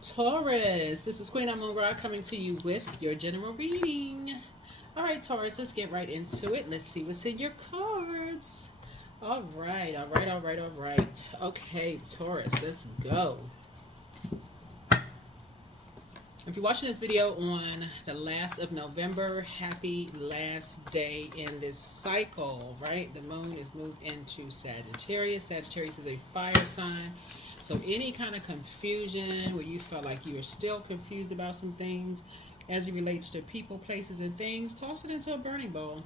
Taurus, this is Queen Amun Ra coming to you with your general reading. All right, Taurus, let's get right into it. Let's see what's in your cards. All right, all right, all right, all right. Okay, Taurus, let's go. If you're watching this video on the last of November, happy last day in this cycle, right? The moon is moved into Sagittarius. Sagittarius is a fire sign. So any kind of confusion where you felt like you are still confused about some things as it relates to people, places, and things, toss it into a burning bowl.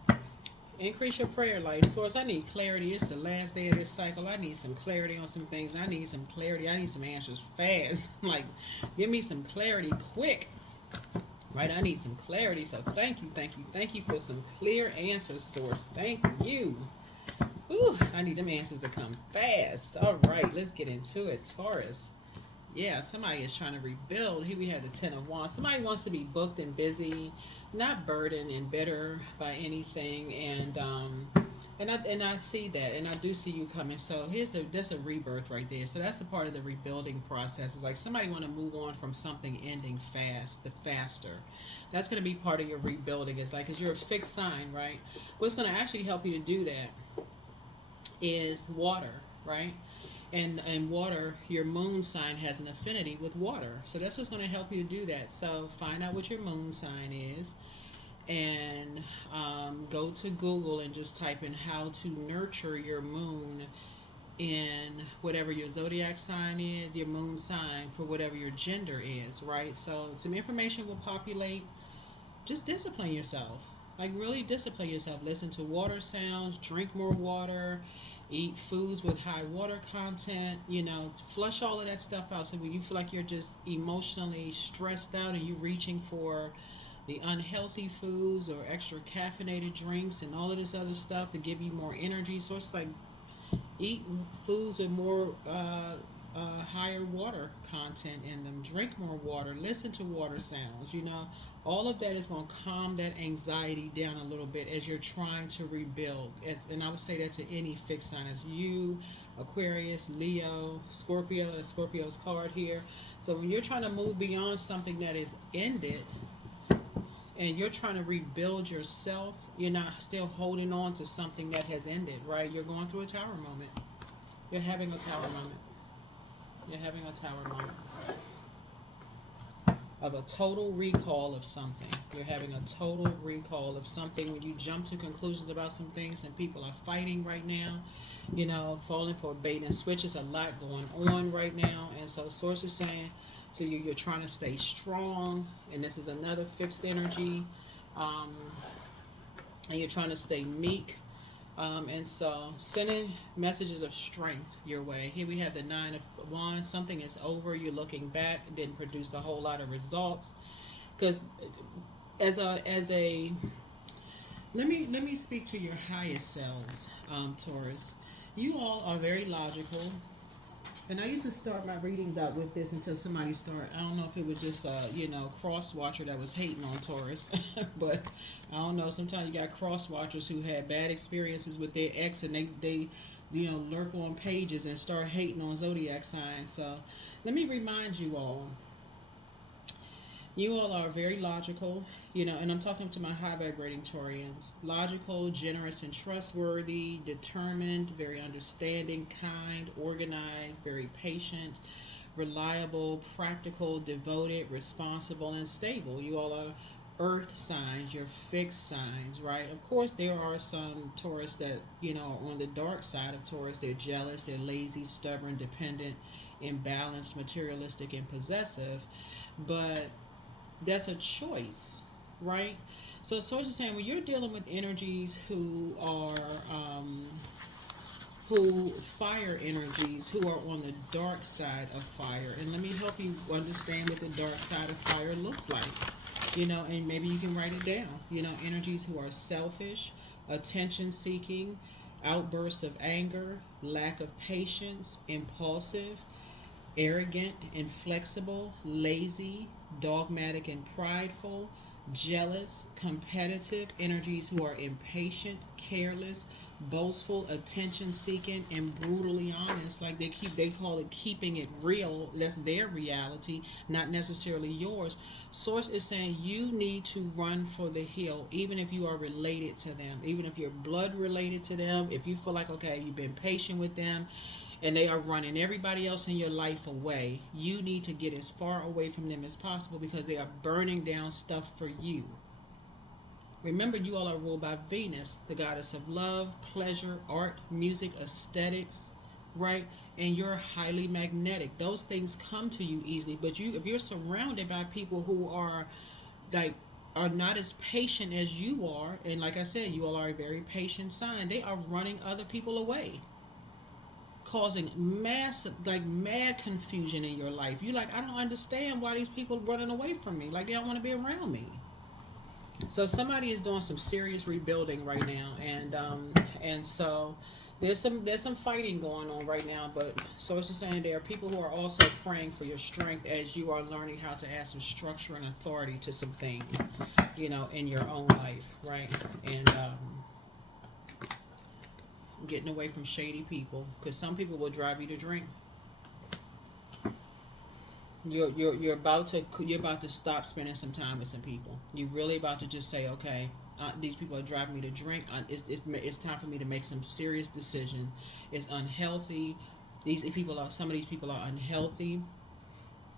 Increase your prayer life. Source, I need clarity. It's the last day of this cycle. I need some clarity on some things. I need some clarity. I need some answers fast. Like, give me some clarity quick. Right? I need some clarity. So thank you, thank you, thank you for some clear answers, Source. Thank you. Ooh, I need them answers to come fast. All right, let's get into it. Taurus. Yeah, somebody is trying to rebuild. Here we had the Ten of Wands. Somebody wants to be booked and busy, not burdened and bitter by anything. And I see that, and I do see you coming. So that's a rebirth right there. So that's a part of the rebuilding process. It's like somebody want to move on from something ending fast, the faster. That's going to be part of your rebuilding. It's like, because you're a fixed sign, right? What's going to actually help you to do that is water, right? And water, your moon sign has an affinity with water. So that's what's going to help you to do that. So find out what your moon sign is, and go to Google and just type in how to nurture your moon in whatever your zodiac sign is, your moon sign for whatever your gender is, right? So some information will populate. Just discipline yourself. Like, really discipline yourself. Listen to water sounds, drink more water, eat foods with high water content, flush all of that stuff out. So when you feel like you're just emotionally stressed out and you're reaching for the unhealthy foods or extra caffeinated drinks and all of this other stuff to give you more energy. So it's like, eat foods with more higher water content in them. Drink more water. Listen to water sounds. All of that is going to calm that anxiety down a little bit as you're trying to rebuild. And I would say that to any fixed sign, as you, Aquarius, Leo, Scorpio. That's Scorpio's card here. So when you're trying to move beyond something that is ended, and you're trying to rebuild yourself, you're not still holding on to something that has ended, right? You're going through a tower moment. You're having a tower moment. You're having a tower moment of a total recall of something. You're having a total recall of something when you jump to conclusions about some things, and people are fighting right now, falling for bait and switch. There's a lot going on right now. And so Source is saying, so you're trying to stay strong, and this is another fixed energy, um, and you're trying to stay meek. And so sending messages of strength your way. Here we have the Nine of Wands. Something is over. You're looking back. It didn't produce a whole lot of results. Because as a let me speak to your highest selves, Taurus. You all are very logical. And I used to start my readings out with this until somebody started. I don't know if it was just cross watcher that was hating on Taurus, but I don't know. Sometimes you got cross watchers who had bad experiences with their ex, and they lurk on pages and start hating on zodiac signs. So let me remind you all. You all are very logical, and I'm talking to my high vibrating Taurians. Logical, generous, and trustworthy, determined, very understanding, kind, organized, very patient, reliable, practical, devoted, responsible, and stable. You all are earth signs, your fixed signs, right? Of course, there are some Taurus that, are on the dark side of Taurus. They're jealous, they're lazy, stubborn, dependent, imbalanced, materialistic, and possessive. But that's a choice, right? So Source is saying when you're dealing with energies who are who fire energies, who are on the dark side of fire, and let me help you understand what the dark side of fire looks like, and maybe you can write it down. Energies who are selfish, attention seeking, outbursts of anger, lack of patience, impulsive, arrogant, inflexible, lazy, dogmatic and prideful, jealous, competitive energies who are impatient, careless, boastful, attention seeking, and brutally honest. Like they call it keeping it real. That's their reality, not necessarily yours. Source is saying you need to run for the hill, even if you are related to them, even if you're blood related to them. If you feel like, okay, you've been patient with them and they are running everybody else in your life away, you need to get as far away from them as possible because they are burning down stuff for you. Remember, you all are ruled by Venus, the goddess of love, pleasure, art, music, aesthetics, right? And you're highly magnetic. Those things come to you easily, but if you're surrounded by people who are like are not as patient as you are, and like I said, you all are a very patient sign, they are running other people away, causing massive, like mad confusion in your life. You like, I don't understand why these people running away from me. Like they don't want to be around me. So somebody is doing some serious rebuilding right now, and so there's some fighting going on right now. But so it's just saying there are people who are also praying for your strength as you are learning how to add some structure and authority to some things, in your own life, right? And getting away from shady people because some people will drive you to drink. You're about to stop spending some time with some people. You're really about to just say, okay, these people are driving me to drink. It's time for me to make some serious decision. It's unhealthy. Some of these people are unhealthy.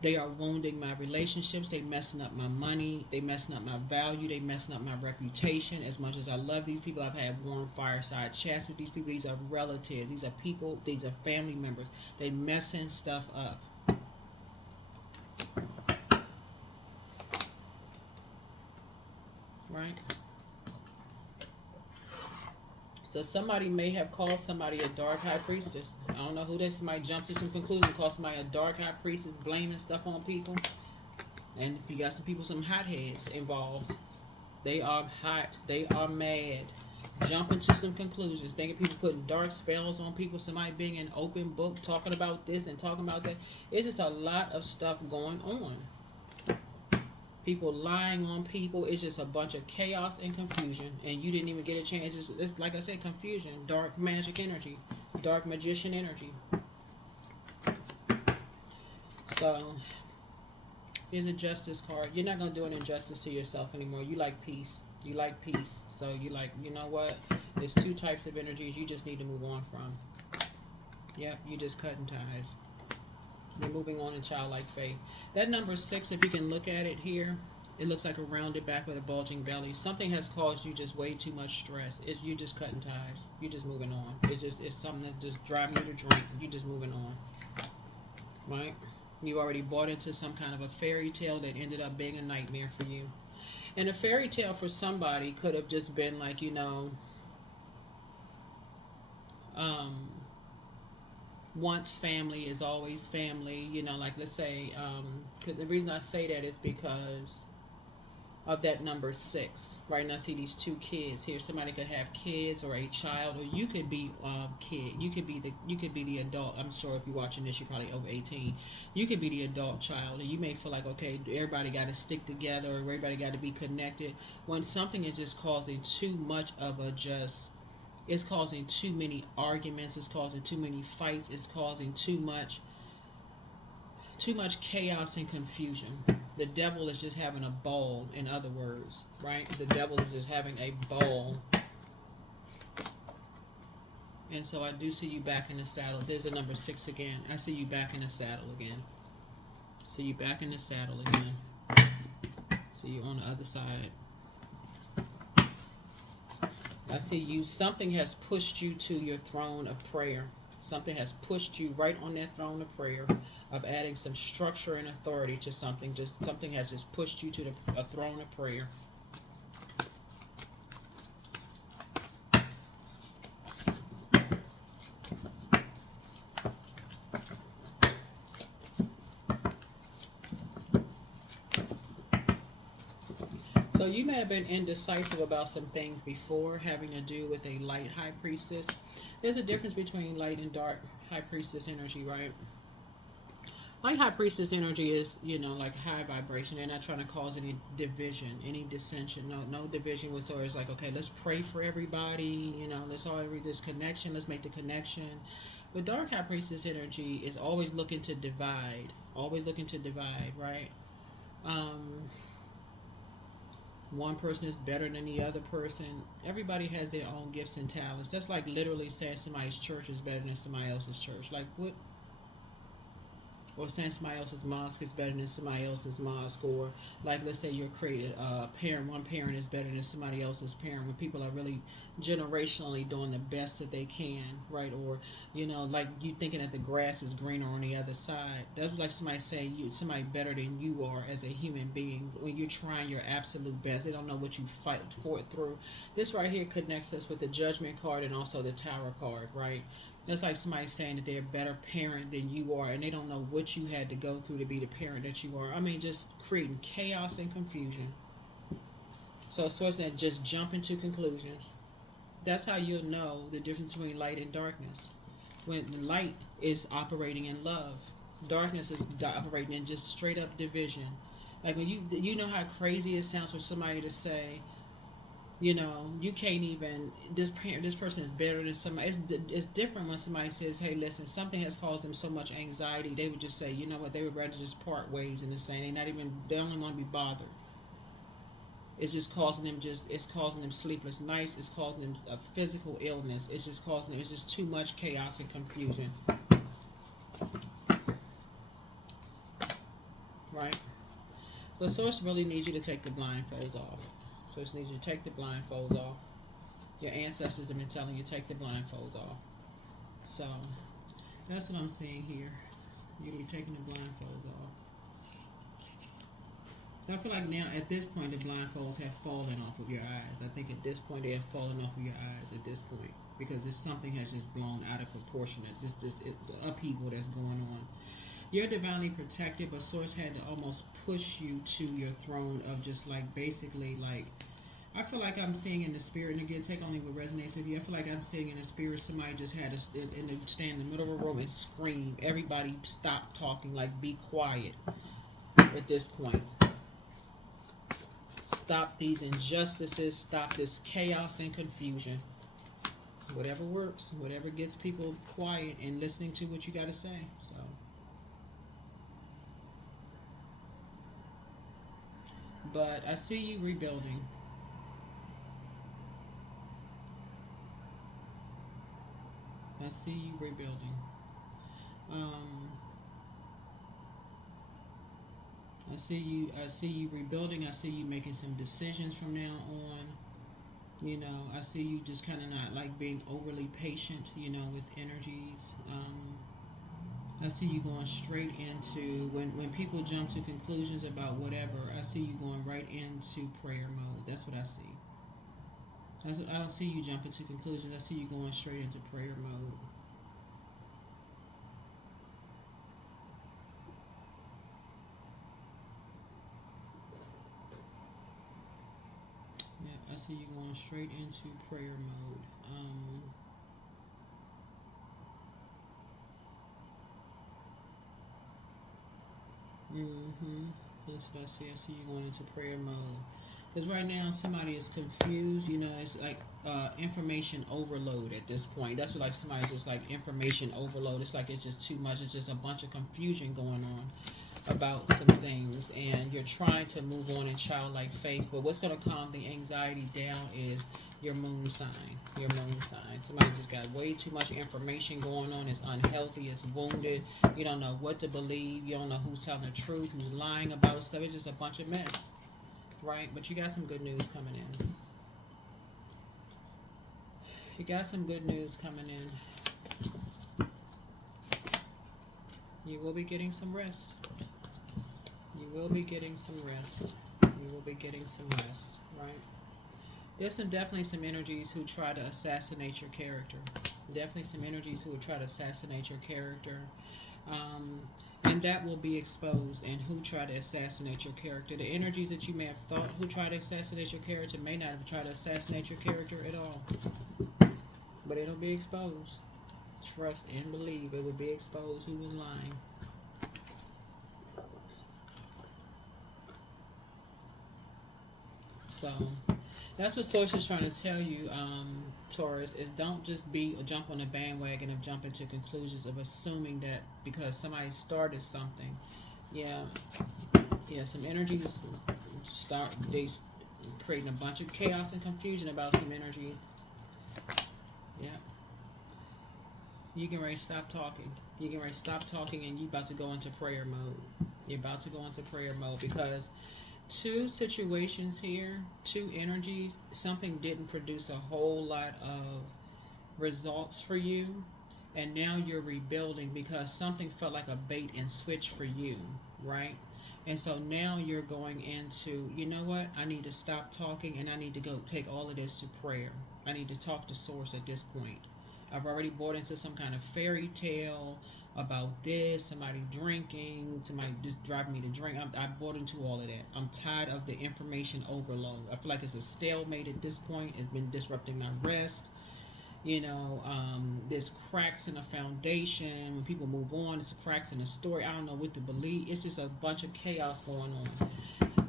They are wounding my relationships. They messing up my money. They messing up my value. They messing up my reputation. As much as I love these people, I've had warm fireside chats with these people. These are relatives. These are people. These are family members. They messing stuff up. Right? So somebody may have called somebody a dark high priestess. I don't know who this might jump to some conclusion, call somebody a dark high priestess, blaming stuff on people. And if you got some people, some hotheads involved, they are hot, they are mad, jumping to some conclusions, thinking people putting dark spells on people, somebody being an open book, talking about this and talking about that. It's just a lot of stuff going on. People lying on people. It's just a bunch of chaos and confusion, and you didn't even get a chance. It's like I said, confusion, dark magic energy, dark magician energy. So here's a justice card. You're not gonna do an injustice to yourself anymore. You like peace. You like peace. So you like, you know what? There's two types of energies you just need to move on from. Yep, you just cutting ties. You're moving on in childlike faith. That number 6, if you can look at it here, it looks like a rounded back with a bulging belly. Something has caused you just way too much stress. It's you just cutting ties. You just moving on. It's something that just driving you to drink. You just moving on. Right? You already bought into some kind of a fairy tale that ended up being a nightmare for you. And a fairy tale for somebody could have just been like, once family is always family, like let's say, because the reason I say that is because of that number 6. Right now I see these 2 kids here. Somebody could have kids or a child, or you could be kid. You could be the adult. I'm sure if you're watching this, you're probably over 18. You could be the adult child, and you may feel like, okay, everybody got to stick together, or everybody got to be connected. When something is just causing too much of it's causing too many arguments, it's causing too many fights, it's causing too much chaos and confusion. The devil is just having a ball, in other words, right? The devil is just having a ball. And so I do see you back in the saddle. There's a number 6 again. I see you back in the saddle again. See you back in the saddle again. See you on the other side. I see you, something has pushed you to your throne of prayer. Something has pushed you right on that throne of prayer, of adding some structure and authority to something. Something has just pushed you to a throne of prayer. So you may have been indecisive about some things before, having to do with a light high priestess. There's a difference between light and dark high priestess energy, right? Like high priestess energy is, you know, like high vibration. They're not trying to cause any division, any dissension. No division whatsoever. It's like, okay, let's pray for everybody. You know, let's all read this connection. Let's make the connection. But dark high priestess energy is always looking to divide. Always looking to divide, right? One person is better than the other person. Everybody has their own gifts and talents. That's like literally saying somebody's church is better than somebody else's church. Like what? Or saying somebody else's mosque is better than somebody else's mosque, or like let's say you're created parent, one parent is better than somebody else's parent. When people are really generationally doing the best that they can, right? Or you know, like you thinking that the grass is greener on the other side. That's like somebody saying you somebody better than you are as a human being when you're trying your absolute best. They don't know what you fight for it through. This right here connects us with the Judgment card and also the Tower card, right? That's like somebody saying that they're a better parent than you are, and they don't know what you had to go through to be the parent that you are. I mean, just creating chaos and confusion. So, source that just jump into conclusions. That's how you'll know the difference between light and darkness. When the light is operating in love, darkness is operating in just straight up division. Like when you know how crazy it sounds for somebody to say, you know, you can't even this person is better than somebody. It's different when somebody says, hey, listen, something has caused them so much anxiety, they would just say, you know what, they would rather just part ways, and it's saying they only want to be bothered. It's just causing them it's causing them sleepless nights. It's causing them a physical illness. It's just causing them, it's just too much chaos and confusion, right? The source really needs you to take the blindfolds off. So it needs you to take the blindfolds off. Your ancestors have been telling you to take the blindfolds off. So that's what I'm seeing here. You're going to be taking the blindfolds off. So I feel like now at this point the blindfolds have fallen off of your eyes. I think at this point they have fallen off of your eyes at this point. Because this something has just blown out of proportion. The upheaval that's going on. You're divinely protected, but source had to almost push you to your throne of just like basically like, I feel like I'm seeing in the spirit, and again, take only what resonates with you. I feel like I'm seeing in the spirit somebody just had to stand in the middle of a room and scream, everybody stop talking, like be quiet at this point. Stop these injustices, stop this chaos and confusion. Whatever works, whatever gets people quiet and listening to what you got to say. So. But I see you rebuilding. I see you rebuilding. I see you rebuilding. I see you making some decisions from now on. You know, I see you just kind of not like being overly patient, you know, with energies. I see you going straight into, when people jump to conclusions about whatever, I see you going right into prayer mode. That's what I see. I don't see you jumping to conclusions. I see you going straight into prayer mode. Yeah, I see you going straight into prayer mode. That's what I see. I see you going into prayer mode. Because right now somebody is confused. You know, it's like information overload at this point. That's what like somebody just like information overload. It's like it's just too much. It's just a bunch of confusion going on about some things, and you're trying to move on in childlike faith. But what's going to calm the anxiety down is your moon sign. Your moon sign. Somebody just got way too much information going on. It's unhealthy. It's wounded. You don't know what to believe. You don't know who's telling the truth, who's lying about stuff. It's just a bunch of mess, right? But you got some good news coming in. You got some good news coming in. You will be getting some rest. You will be getting some rest. You will be getting some rest, right? There's definitely some energies who try to assassinate your character. Definitely some energies who will try to assassinate your character. And that will be exposed. And who try to assassinate your character. The energies that you may have thought who tried to assassinate your character may not have tried to assassinate your character at all. But it'll be exposed. Trust and believe it will be exposed who was lying. So that's what Source is trying to tell you, Taurus, is don't just be or jump on the bandwagon of jumping to conclusions of assuming that because somebody started something. Yeah, yeah, some energies start they creating a bunch of chaos and confusion about some energies. Yeah. You can ready to stop talking. You can ready to stop talking and you about to go into prayer mode. You're about to go into prayer mode because two situations here, two energies, something didn't produce a whole lot of results for you. And now you're rebuilding because something felt like a bait and switch for you, right? And so now you're going into, you know what? I need to stop talking and I need to go take all of this to prayer. I need to talk to Source at this point. I've already bought into some kind of fairy tale about this, somebody drinking, somebody just driving me to drink. I bought into all of that. I'm tired of the information overload. I feel like it's a stalemate at this point. It's been disrupting my rest. There's cracks in the foundation. When people move on, there's cracks in the story. I don't know what to believe. It's just a bunch of chaos going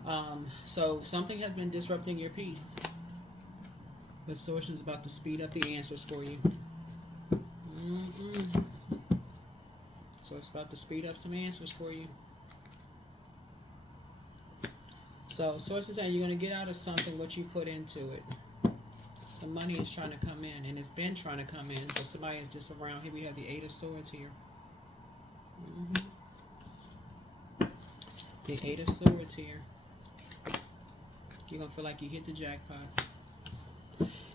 on. So something has been disrupting your peace. But Source is about to speed up the answers for you. So it's about to speed up some answers for you. So Source is saying you're going to get out of something what you put into it. Some money is trying to come in, and it's been trying to come in, but somebody is just around. Here we have the Eight of Swords here. The Eight of Swords here. You're going to feel like you hit the jackpot.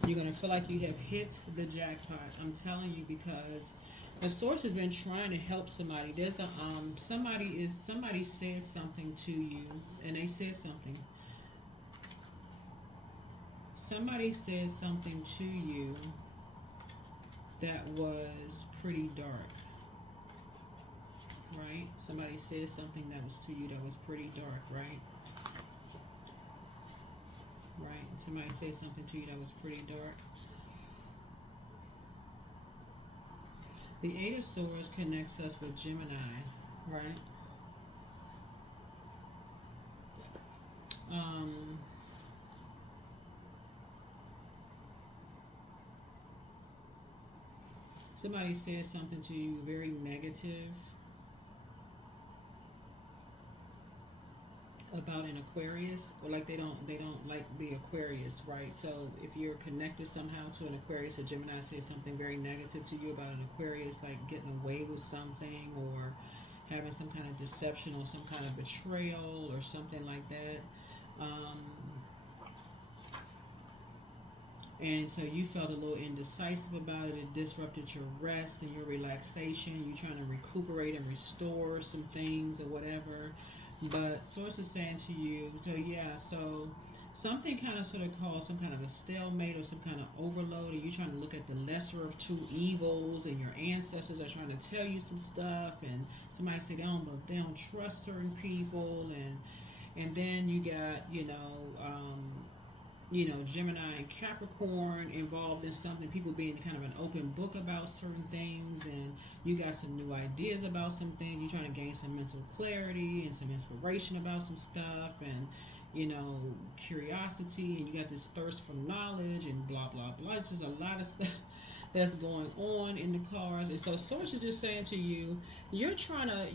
You're going to feel like you have hit the jackpot. I'm telling you, because the Source has been trying to help somebody. There's a somebody said something to you, and they said something. Somebody said something to you that was pretty dark, right? Somebody said something that was to you that was pretty dark, right? Right? Somebody said something to you that was pretty dark. The Eight of Swords connects us with Gemini, right? Somebody said something to you very negative about an Aquarius, or like they don't like the Aquarius, right? So if you're connected somehow to an Aquarius, or Gemini says something very negative to you about an Aquarius, like getting away with something or having some kind of deception or some kind of betrayal or something like that. And so you felt a little indecisive about it. It disrupted your rest and your relaxation. You're trying to recuperate and restore some things or whatever. But Source is saying to you, so something kind of sort of caused some kind of a stalemate or some kind of overload, and you're trying to look at the lesser of two evils, and your ancestors are trying to tell you some stuff, and somebody say they don't trust certain people, and then you got Gemini and Capricorn involved in something, people being kind of an open book about certain things, and you got some new ideas about some things. You're trying to gain some mental clarity and some inspiration about some stuff, and curiosity, and you got this thirst for knowledge and blah blah blah. It's just a lot of stuff that's going on in the cards. And so Source is just saying to you, you're trying to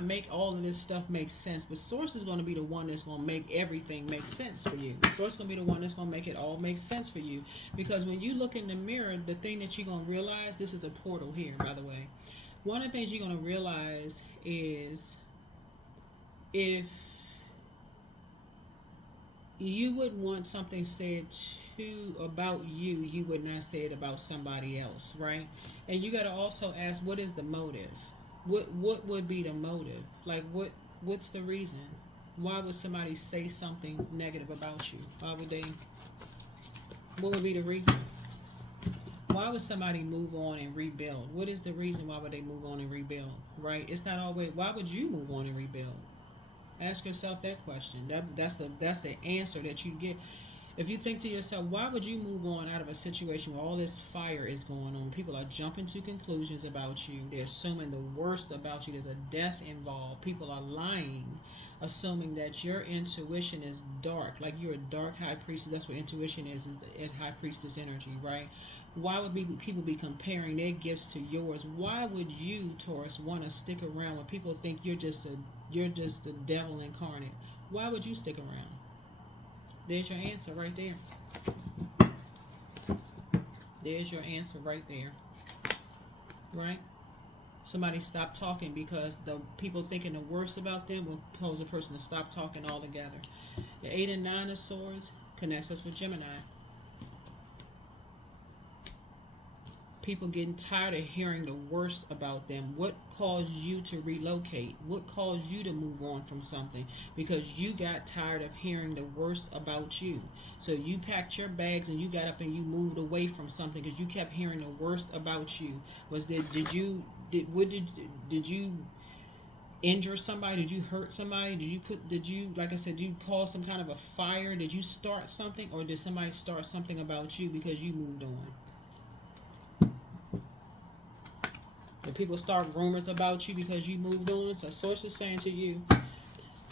make all of this stuff make sense, but Source is going to be the one that's going to make everything make sense for you. Source is going to be the one that's going to make it all make sense for you, because when you look in the mirror, the thing that you're going to realize, this is a portal here, by the way. One of the things you're going to realize is, if you would want something said about you, you would not say it about somebody else, right? And you got to also ask, what is the motive? What would be the motive? Like, what's the reason? Why would somebody say something negative about you? Why would they? What would be the reason? Why would somebody move on and rebuild? What is the reason? Why would they move on and rebuild? Right? It's not always. Why would you move on and rebuild? Ask yourself that question. That's the answer that you get. If you think to yourself, why would you move on out of a situation where all this fire is going on? People are jumping to conclusions about you. They're assuming the worst about you. There's a death involved. People are lying. assuming that your intuition is dark, like you're a dark high priestess. That's what intuition is high priestess energy, right? Why would people be comparing their gifts to yours? Why would you, Taurus, want to stick around when people think you're just the devil incarnate? Why would you stick around? There's your answer right there. There's your answer right there. Right? Somebody stop talking because the people thinking the worst about them will cause a person to stop talking altogether. The 8 and 9 of Swords connects us with Gemini. People getting tired of hearing the worst about them. What caused you to relocate? What caused you to move on from something? Because you got tired of hearing the worst about you. So you packed your bags and you got up and you moved away from something because you kept hearing the worst about you. Did you injure somebody? Did you hurt somebody? Did you like I said, did you cause some kind of a fire? Did you start something, or did somebody start something about you because you moved on? And people start rumors about you because you moved on. So source is saying to you,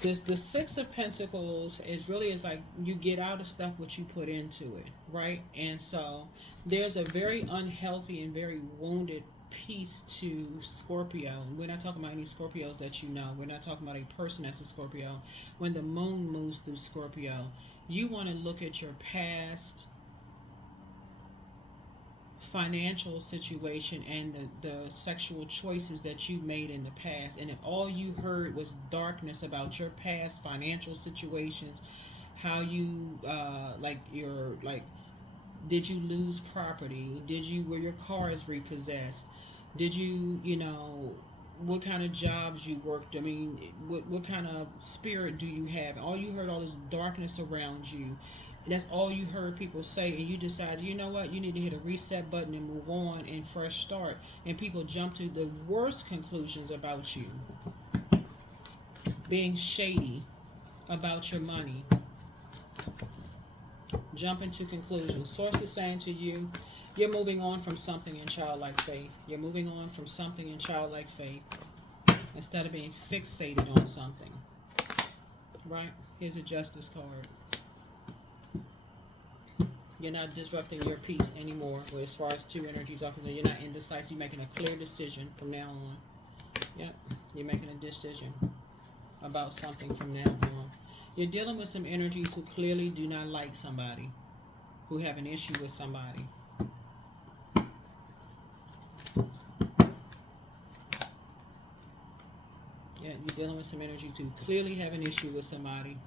the 6 of Pentacles is like you get out of stuff what you put into it, right? And so there's a very unhealthy and very wounded piece to Scorpio. We're not talking about any Scorpios that you know. We're not talking about a person that's a Scorpio. When the moon moves through Scorpio, you want to look at your past financial situation and the sexual choices that you made in the past. And if all you heard was darkness about your past financial situations, how you did you lose property? Were your car is repossessed? Did you what kind of jobs you worked? I mean, what kind of spirit do you have? All you heard, all this darkness around you. That's all you heard people say, and you decided, you know what, you need to hit a reset button and move on and fresh start. And people jump to the worst conclusions about you. Being shady about your money. Jumping to conclusions. Source is saying to you, you're moving on from something in childlike faith. You're moving on from something in childlike faith instead of being fixated on something. Right? Here's a Justice card. You're not disrupting your peace anymore. But as far as 2 energies are concerned, you're not indecisive. You're making a clear decision from now on. Yep. You're making a decision about something from now on. You're dealing with some energies who clearly do not like somebody, who have an issue with somebody. Yeah, you're dealing with some energies who clearly have an issue with somebody.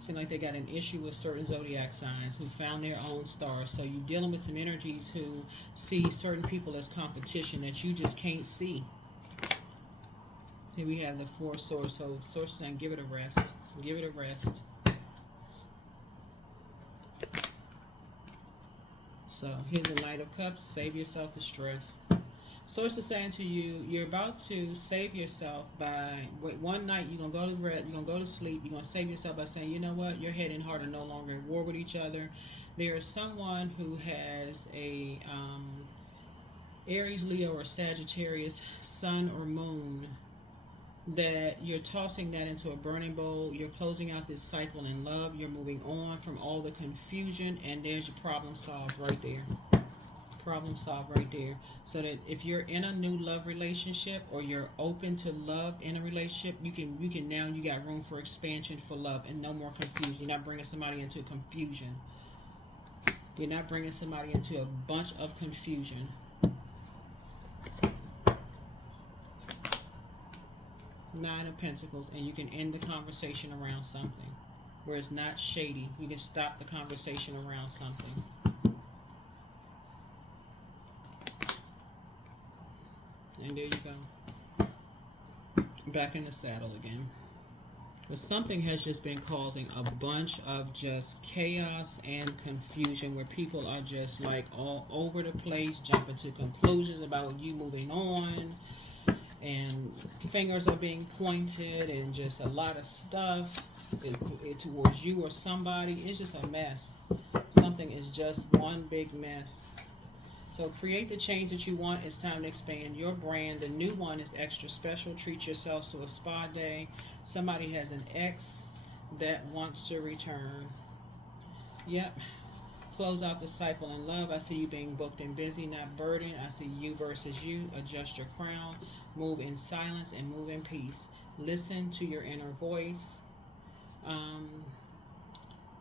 Seem like they got an issue with certain zodiac signs who found their own stars. So you're dealing with some energies who see certain people as competition that you just can't see. Here we have the 4 swords. So source is saying, give it a rest. Give it a rest. So here's the Knight of Cups. Save yourself the stress. Source is saying to you, you're about to save yourself by one night. You're gonna go to rest. You're gonna go to sleep. You're gonna save yourself by saying, you know what, your head and heart are no longer at war with each other. There is someone who has a Aries, Leo, or Sagittarius sun or moon that you're tossing that into a burning bowl. You're closing out this cycle in love. You're moving on from all the confusion, and there's your problem solved right there. Problem solved right there. So that if you're in a new love relationship, or you're open to love in a relationship, you can now, you got room for expansion for love and no more confusion. You're not bringing somebody into confusion. You're not bringing somebody into a bunch of confusion. Nine of Pentacles, and you can end the conversation around something where it's not shady. You can stop the conversation around something. And there you go. Back in the saddle again. But something has just been causing a bunch of just chaos and confusion where people are just like all over the place, jumping to conclusions about you moving on, and fingers are being pointed, and just a lot of stuff towards you or somebody. It's just a mess. Something is just one big mess. So create the change that you want. It's time to expand your brand. The new one is extra special. Treat yourselves to a spa day. Somebody has an ex that wants to return. Yep. Close out the cycle in love. I see you being booked and busy, not burdened. I see you versus you. Adjust your crown. Move in silence and move in peace. Listen to your inner voice.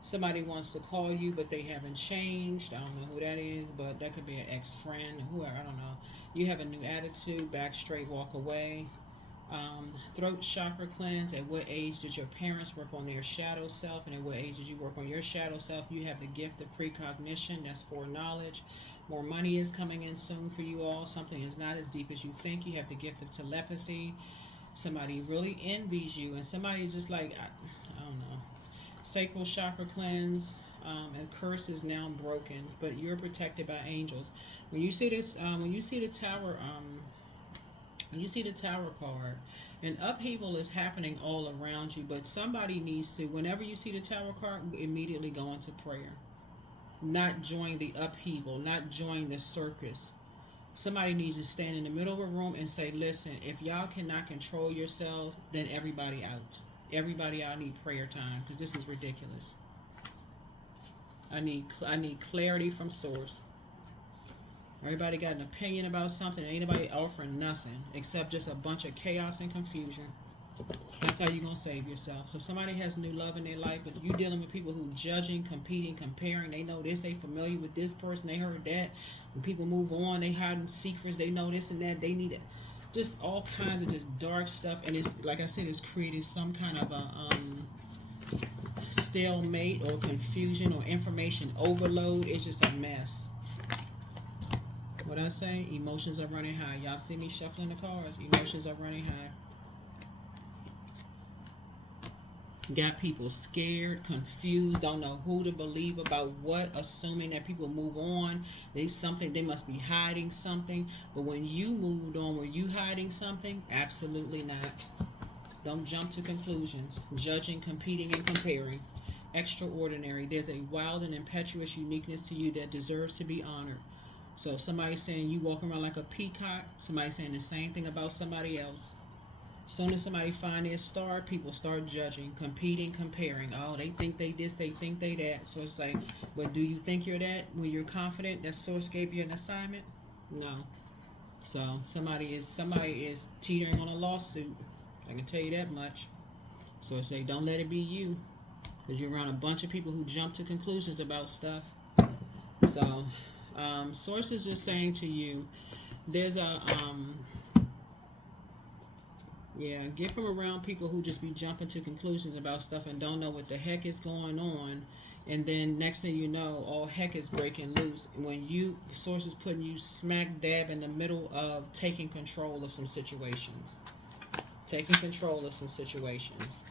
Somebody wants to call you, but they haven't changed. I don't know who that is, but that could be an ex-friend, whoever, I don't know. You have a new attitude. Back straight, walk away. Throat chakra cleanse. At what age did your parents work on their shadow self, and at what age did you work on your shadow self? You have the gift of precognition. That's foreknowledge. More money is coming in soon for you all. Something is not as deep as you think. You have the gift of telepathy. Somebody really envies you, and somebody just like, I don't know. Sacral chakra cleanse. And curse is now broken, but you're protected by angels. When you see this, when you see the tower, you see the tower card, and upheaval is happening all around you, but somebody needs to, whenever you see the tower card, immediately go into prayer. Not join the upheaval, not join the circus. Somebody needs to stand in the middle of a room and say, listen, if y'all cannot control yourselves, then everybody out. Everybody out need prayer time, because this is ridiculous. I need clarity from source. Everybody got an opinion about something. Ain't nobody offering nothing except just a bunch of chaos and confusion. That's how you're going to save yourself. So if somebody has new love in their life, but you dealing with people who judging, competing, comparing, they know this, they familiar with this person, they heard that. When people move on, they hiding secrets, they know this and that, they need it. Just all kinds of just dark stuff. And it's, like I said, it's created some kind of a stalemate or confusion or information overload. It's just a mess. What I say? Emotions are running high. Y'all see me shuffling the cards. Emotions are running high. Got people scared, confused, don't know who to believe about what, assuming that people move on. They must be hiding something. But when you moved on, were you hiding something? Absolutely not. Don't jump to conclusions. Judging, competing, and comparing. Extraordinary. There's a wild and impetuous uniqueness to you that deserves to be honored. So somebody's saying you walk around like a peacock. Somebody's saying the same thing about somebody else. As soon as somebody finds their star, people start judging, competing, comparing. Oh, they think they this, they think they that. So it's like, but do you think you're that when you're confident that source gave you an assignment? No. So somebody is teetering on a lawsuit. I can tell you that much. So it's like, don't let it be you, because you're around a bunch of people who jump to conclusions about stuff. So source is just saying to you, there's a get from around people who just be jumping to conclusions about stuff and don't know what the heck is going on. And then next thing you know, all heck is breaking loose when source is putting you smack dab in the middle of taking control of some situations. Taking control of some situations.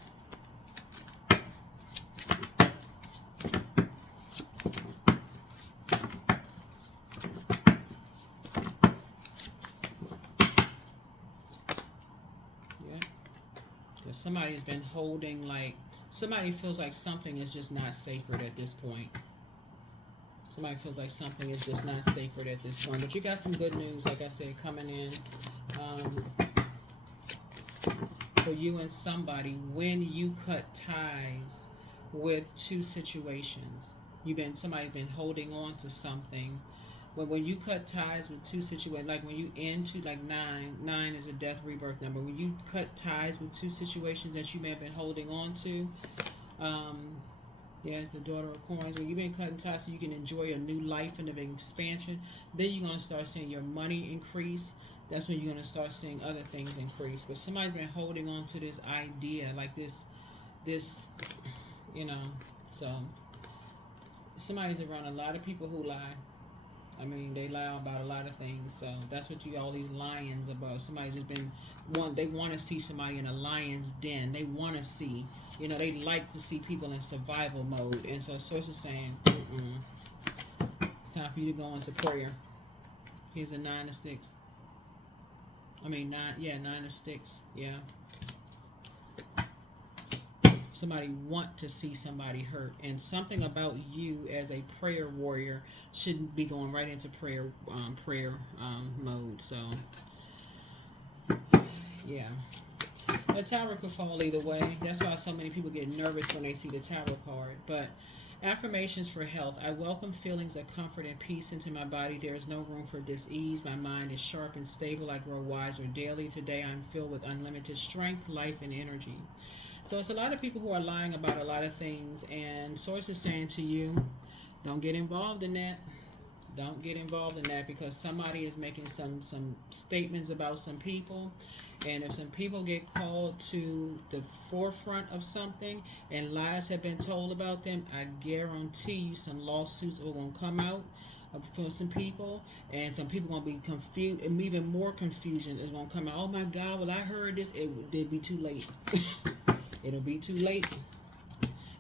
Somebody's been holding, like, somebody feels like something is just not sacred at this point. Somebody feels like something is just not sacred at this point. But you got some good news, like I said, coming in for you and somebody when you cut ties with two situations. Somebody's been holding on to something. But when you cut ties with two situations, like when you end two, like 9 is a death rebirth number. When you cut ties with two situations that you may have been holding on to, it's the daughter of coins. When you've been cutting ties so you can enjoy a new life and an expansion, then you're going to start seeing your money increase. That's when you're going to start seeing other things increase. But somebody's been holding on to this idea, like this, so somebody's around a lot of people who lie. I mean, they lie about a lot of things, so that's what all these lions about. Somebody's just been they want to see somebody in a lion's den. They want to see, they like to see people in survival mode. And so source is saying, it's time for you to go into prayer. Here's a 9 of sticks. I mean, 9 of sticks, yeah. somebody want to see somebody hurt, and something about you as a prayer warrior shouldn't be going right into prayer mode. So yeah, the Tower could fall either way. That's why so many people get nervous when they see the Tower card. But affirmations for health. I welcome feelings of comfort and peace into my body. There is no room for dis-ease. My mind is sharp and stable. I grow wiser daily. Today I'm filled with unlimited strength, life, and energy. So it's a lot of people who are lying about a lot of things, and Source is saying to you, don't get involved in that. Don't get involved in that, because somebody is making some statements about some people, and if some people get called to the forefront of something and lies have been told about them, I guarantee you some lawsuits are going to come out for some people, and some people going to be confused, and even more confusion is going to come out. Oh my God, well I heard this. It'll be too late. It'll be too late.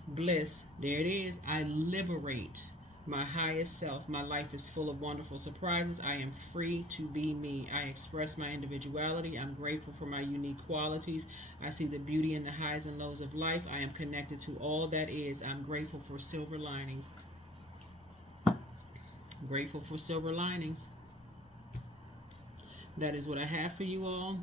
Bliss, there it is. I liberate my highest self. My life is full of wonderful surprises. I am free to be me. I express my individuality. I'm grateful for my unique qualities. I see the beauty in the highs and lows of life. I am connected to all that is. I'm grateful for silver linings. Grateful for silver linings. That is what I have for you all.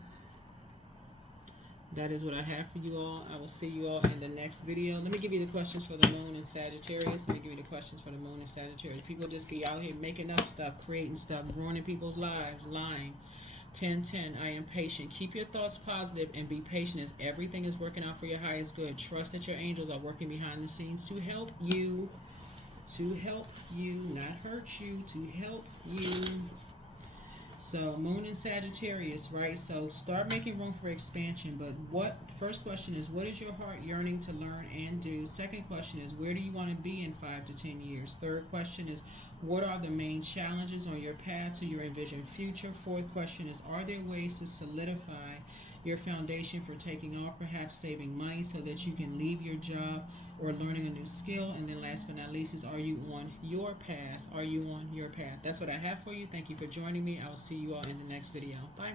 That is what I have for you all. I will see you all in the next video. Let me give you the questions for the moon and Sagittarius. Let me give you the questions for the moon and Sagittarius. People just be out here making up stuff, creating stuff, ruining people's lives, lying. 10:10. I am patient. Keep your thoughts positive and be patient, as everything is working out for your highest good. Trust that your angels are working behind the scenes to help you. To help you, not hurt you. To help you. So moon and Sagittarius, right? So start making room for expansion. But first question is, what is your heart yearning to learn and do? Second question is, where do you want to be in 5 to 10 years? Third question is, what are the main challenges on your path to your envisioned future? Fourth question is, are there ways to solidify your foundation for taking off, perhaps saving money so that you can leave your job or learning a new skill? And then last but not least is, are you on your path? Are you on your path? That's what I have for you. Thank you for joining me. I will see you all in the next video. Bye.